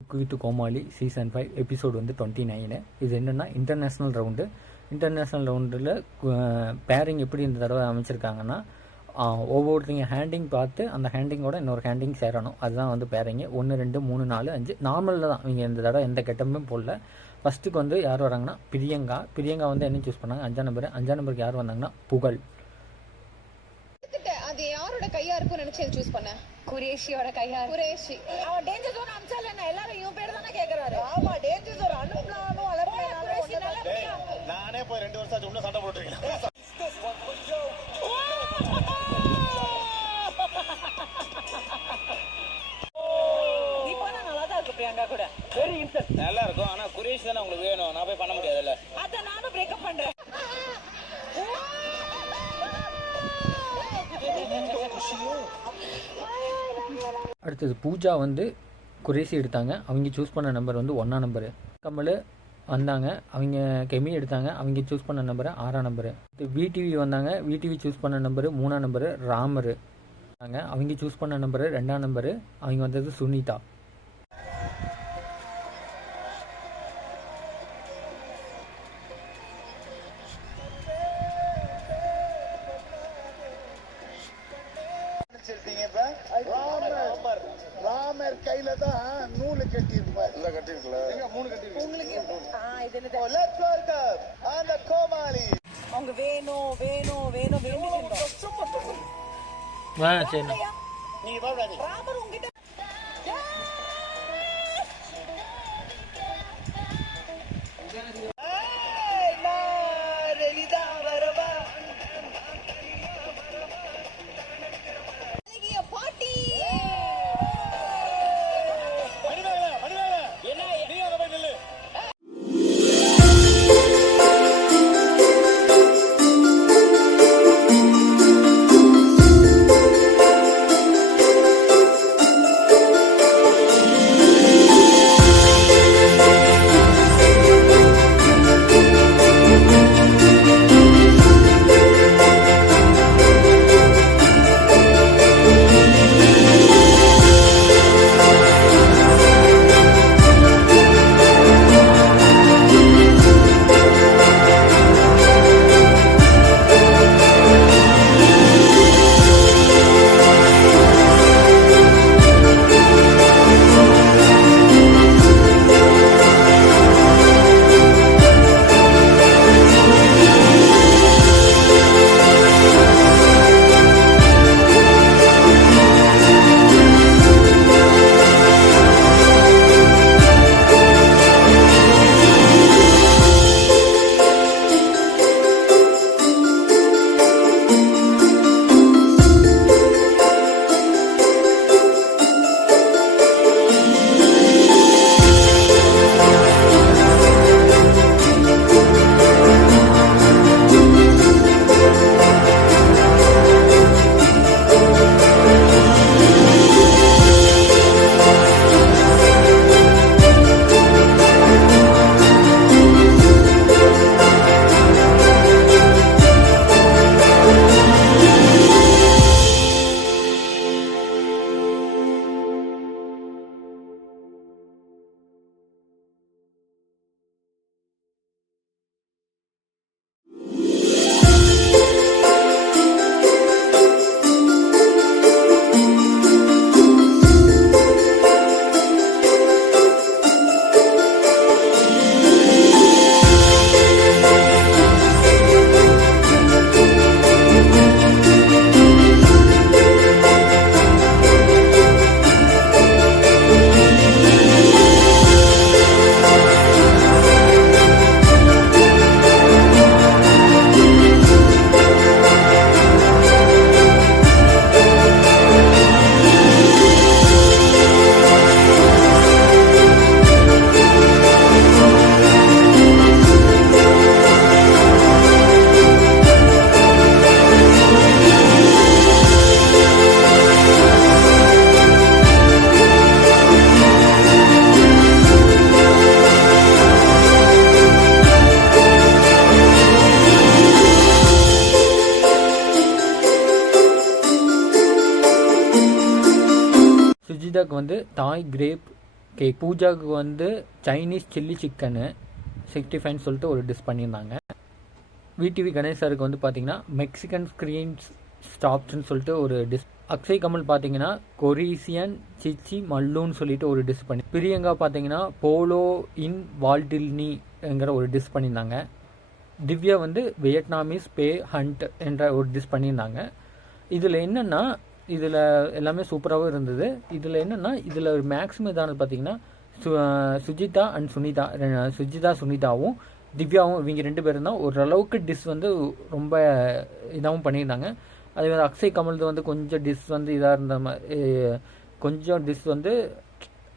Cook கோமாளி season 5 episode வந்து 29. இது என்னென்னா இன்டர்நேஷ்னல் ரவுண்டில் பேரிங் எப்படி இந்த தடவை அமைச்சிருக்காங்கன்னா, ஒவ்வொருத்தங்க ஹேண்டிங் பார்த்து அந்த ஹேண்டிங்கோட இன்னொரு ஹேண்டிங் சேரணும். அதுதான் வந்து பேரிங்கு. 1 2 3 4 5 நார்மலில் தான். இவங்க இந்த தடவை எந்த கெட்டப்பும் போடல. ஃபஸ்ட்டுக்கு வந்து யார் வராங்கன்னா பிரியங்கா வந்து என்ன சூஸ் பண்ணாங்க, 5ஆம் நம்பருக்கு யார் வந்தாங்கன்னா புகழ். அது யாரோட கையா இருக்கும் நினைச்சு சூஸ் பண்ண? குரேஷியோட கையா. குரேஷி அவன் டேஞ்சர் ஜோன் அம்சால என்ன எல்லாரும் இவன் பேர் தான கேக்குறாரு. ஆமா டேஞ்சர் ஜோன் அனுப்பலானோ அலப்பலானோ நானே போய் 2 வருஷம் ஆச்சு இன்னும் சண்டை போட்டுறீங்க. நீ போனா நல்லா தான் இருக்கு பிரியங்கா கூட. வெரி இன்ட்ரஸ்ட் நல்லா இருக்கும். ஆனா குரேஷ் தான உங்களுக்கு வேணும். நான் போய் பண்ண முடியாதுல்ல. அத நானும் பிரேக் அப் பண்றேன். அடுத்தது பூஜா வந்து குரேசி எடுத்தாங்க. அவங்க சூஸ் பண்ண நம்பர் வந்து 1ஆம் நம்பரு. கமல் வந்தாங்க, அவங்க கெமி எடுத்தாங்க. அவங்க சூஸ் பண்ண நம்பரு 6ஆம் நம்பரு. விடிவி வந்தாங்க, விடிவி சூஸ் பண்ண நம்பரு 3ஆம் நம்பரு ராமர். அவங்க சூஸ் பண்ண நம்பரு 2ஆம் நம்பரு. அவங்க வந்தது சுனிதா. ராமர் கையில தான் நூலு கட்டியிருப்பார். இல்ல கட்டிருக்கல. எங்க 3 கட்டிருக்கு. உங்களுக்கு இது என்னது? லெட்ஸ் வெல்கம் அந்த கோமாளி. அவங்க வேணும் வா சரி. நீங்க பாருங்க. ராமர் உங்கிட்ட சுஜிதாக்கு வந்து தாய் கிரேப் ஓகே, பூஜாவுக்கு வந்து சைனீஸ் சில்லி சிக்கனு 65 சொல்லிட்டு ஒரு டிஷ் பண்ணியிருந்தாங்க. விடிவி கணேஷ் சாருக்கு வந்து பார்த்தீங்கன்னா மெக்சிகன் ஸ்க்ரீன்ஸ் ஸ்டாப்ஸ்ன்னு சொல்லிட்டு ஒரு டிஷ். அக்ஷய் கமல் பார்த்தீங்கன்னா கொரீசியன் சிச்சி மல்லுன்னு சொல்லிட்டு ஒரு டிஷ் பண்ணி, பிரியங்கா பார்த்தீங்கன்னா போலோ இன் வால்டில்னிங்கிற ஒரு டிஷ் பண்ணியிருந்தாங்க. திவ்யா வந்து வியட்நாமீஸ் பே ஹண்ட் என்ற ஒரு டிஷ் பண்ணியிருந்தாங்க. இதில் என்னென்னா இதில் எல்லாமே சூப்பராகவும் இருந்தது. இதில் என்னென்னா இதில் மேக்ஸிமம் இதானது பார்த்தீங்கன்னா சுஜிதா அண்ட் சுனிதாவும் திவ்யாவும் இவங்க 2 பேரும் தான் ஓரளவுக்கு டிஷ் வந்து ரொம்ப இதாகவும் பண்ணியிருந்தாங்க. அதே மாதிரி அக்ஷய் கமல்து வந்து கொஞ்சம் டிஷ் வந்து இதாக இருந்த மாதிரி, கொஞ்சம் டிஷ் வந்து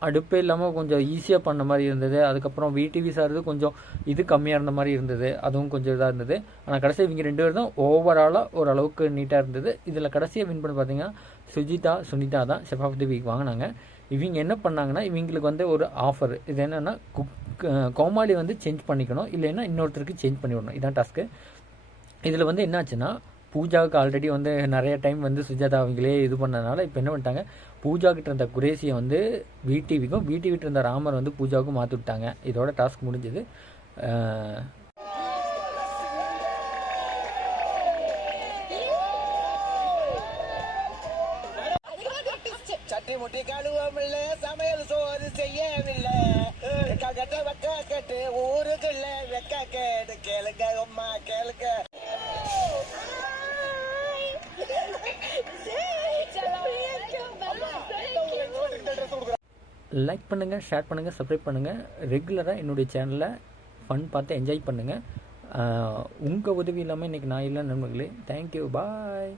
அடுப்பே இல்லாமல் கொஞ்சம் ஈஸியாக பண்ண மாதிரி இருந்தது. அதுக்கப்புறம் விடிவி சார்து கொஞ்சம் இது கம்மியாக இருந்த மாதிரி இருந்தது, அதுவும் கொஞ்சம் இதாக இருந்தது. ஆனால் கடைசியாக இவங்க 2 பேர் தான் ஓவராலாக ஓரளவுக்கு நீட்டாக இருந்தது. இதில் கடைசியாக வின் பண்ணி பார்த்தீங்கன்னா சுனிதா தான் செஃப் ஆஃப் தி வீக் வாங்கினாங்க. இவங்க என்ன பண்ணாங்கன்னா இவங்களுக்கு வந்து ஒரு ஆஃபர். இது என்னென்னா கோமாளி வந்து சேஞ்ச் பண்ணிக்கணும், இல்லைன்னா இன்னொருத்தருக்கு சேஞ்ச் பண்ணி விடணும். இதான் டாஸ்க்கு. இதில் வந்து என்னாச்சுன்னா பூஜாவுக்கு ஆல்ரெடி வந்து நிறைய டைம் வந்து சுஜாதா அவங்களே இது பண்ணதுனால இப்போ என்ன பண்ணிட்டாங்க, பூஜா கிட்ட இருந்த குரேஷியை வந்து விடிவிக்கும், விடிவிட்டு இருந்த ராமர் வந்து பூஜாவுக்கும் மாற்றி விட்டாங்க. இதோட டாஸ்க் முடிஞ்சது. சட்டி முட்டி கழுவமில்ல, சமையல் சோறு செய்யவில்லை, கட்ட வெக்க கட்டு ஊருக்குள்ள வெக்க கேடு கேளுங்க அம்மா கேளுங்க. லைக் பண்ணுங்கள், ஷேர் பண்ணுங்கள், சப்ஸ்கிரைப் பண்ணுங்கள். ரெகுலராக என்னுடைய சேனலில் ஃபன் பார்த்து என்ஜாய் பண்ணுங்கள். உங்கள் உதவி இல்லாமல் இன்றைக்கி நான் இல்லை நண்பர்களே. தேங்க்யூ, பாய்.